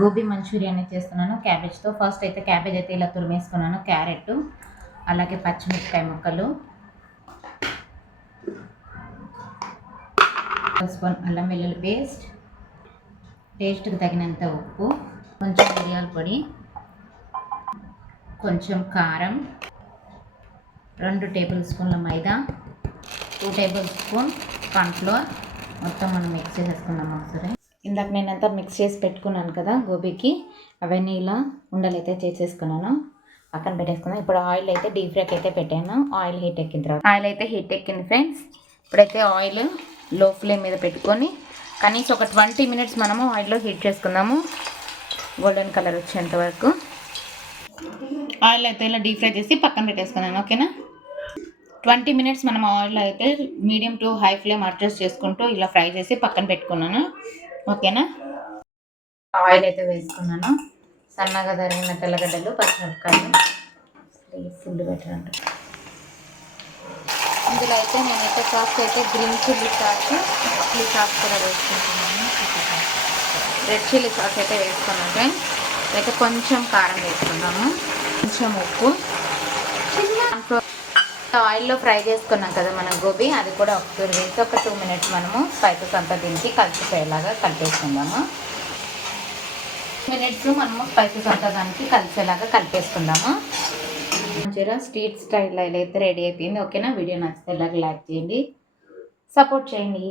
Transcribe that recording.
Gobi Manchuria చేస్తున్నాను క్యాబేజ్తో. First అయితే cabbage అయితే ఇలా తురిమేసుకున్నాను, క్యారెట్, అలాగే పచ్చిమిరపకాయ ముక్కలు, 1 స్పూన్ అల్లం వెల్లుల్లి పేస్ట్, టేస్ట్కి తగినంత ఉప్పు, కొంచెం మిరియాల పొడి, కొంచెం కారం, 2 టేబుల్ స్పూన్ల మైదా, 2 టేబుల్ స్పూన్ కార్న్ఫ్లోర్. మొత్తం మనం మిక్స్ చేసేసుకుందాం ఒకసారి. ఇందాక నేనంతా మిక్స్ చేసి పెట్టుకున్నాను కదా గోబీకి, అవన్నీ ఇలా ఉండలైతే చేసేసుకున్నాను, పక్కన పెట్టేసుకున్నాను. ఇప్పుడు ఆయిల్ అయితే డీప్ ఫ్రైకి అయితే పెట్టాను. ఆయిల్ హీట్ ఎక్కిన తర్వాత ఆయిల్ అయితే హీట్ ఎక్కింది ఫ్రెండ్స్. ఇప్పుడైతే ఆయిల్ లో ఫ్లేమ్ మీద పెట్టుకొని కనీసం ఒక 20 మినిట్స్ మనము ఆయిల్లో హీట్ చేసుకుందాము, గోల్డెన్ కలర్ వచ్చేంత వరకు. ఆయిల్ అయితే ఇలా డీప్ ఫ్రై చేసి పక్కన పెట్టేసుకున్నాను. ఓకేనా, 20 మినిట్స్ మనం ఆయిల్ అయితే medium to high flame adjust చేసుకుంటూ ఇలా ఫ్రై చేసి పక్కన పెట్టుకున్నాను. ఓకేనా, ఆయిల్ అయితే వేసుకున్నాను. సన్నగా తరిగిన తెల్లగడ్డలు, పచ్చిమిరపకాయలు, ఫుల్ బెటర్ అంట. ఇందులో అయితే నేనైతే సాస్ అయితే గ్రీన్ చిల్లీ సాస్ కూడా వేసుకుంటున్నాను. రెడ్ చిల్లీ సాస్ అయితే వేసుకున్నాను ఫ్రెండ్స్. అయితే కొంచెం కారం వేసుకున్నాము, కొంచెం ఉప్పు. ఆయిల్లో ఫ్రై చేసుకున్నాం కదా మనం గోబీ, అది కూడా ఒకసారి వేసి ఒక 2 మినిట్స్ మనము స్పైసెస్ అంతా దీనికి కలిసిపోయేలాగా కలిపేసుకుందాము. 2 మినిట్స్ మనము స్పైసెస్ అంతా దానికి కలిసేలాగా కలిపేసుకుందాము. మంచిగా స్ట్రీట్ స్టైల్ అయితే రెడీ అయిపోయింది. ఓకేనా, వీడియో నచ్చితే లైక్ చేయండి, సపోర్ట్ చేయండి.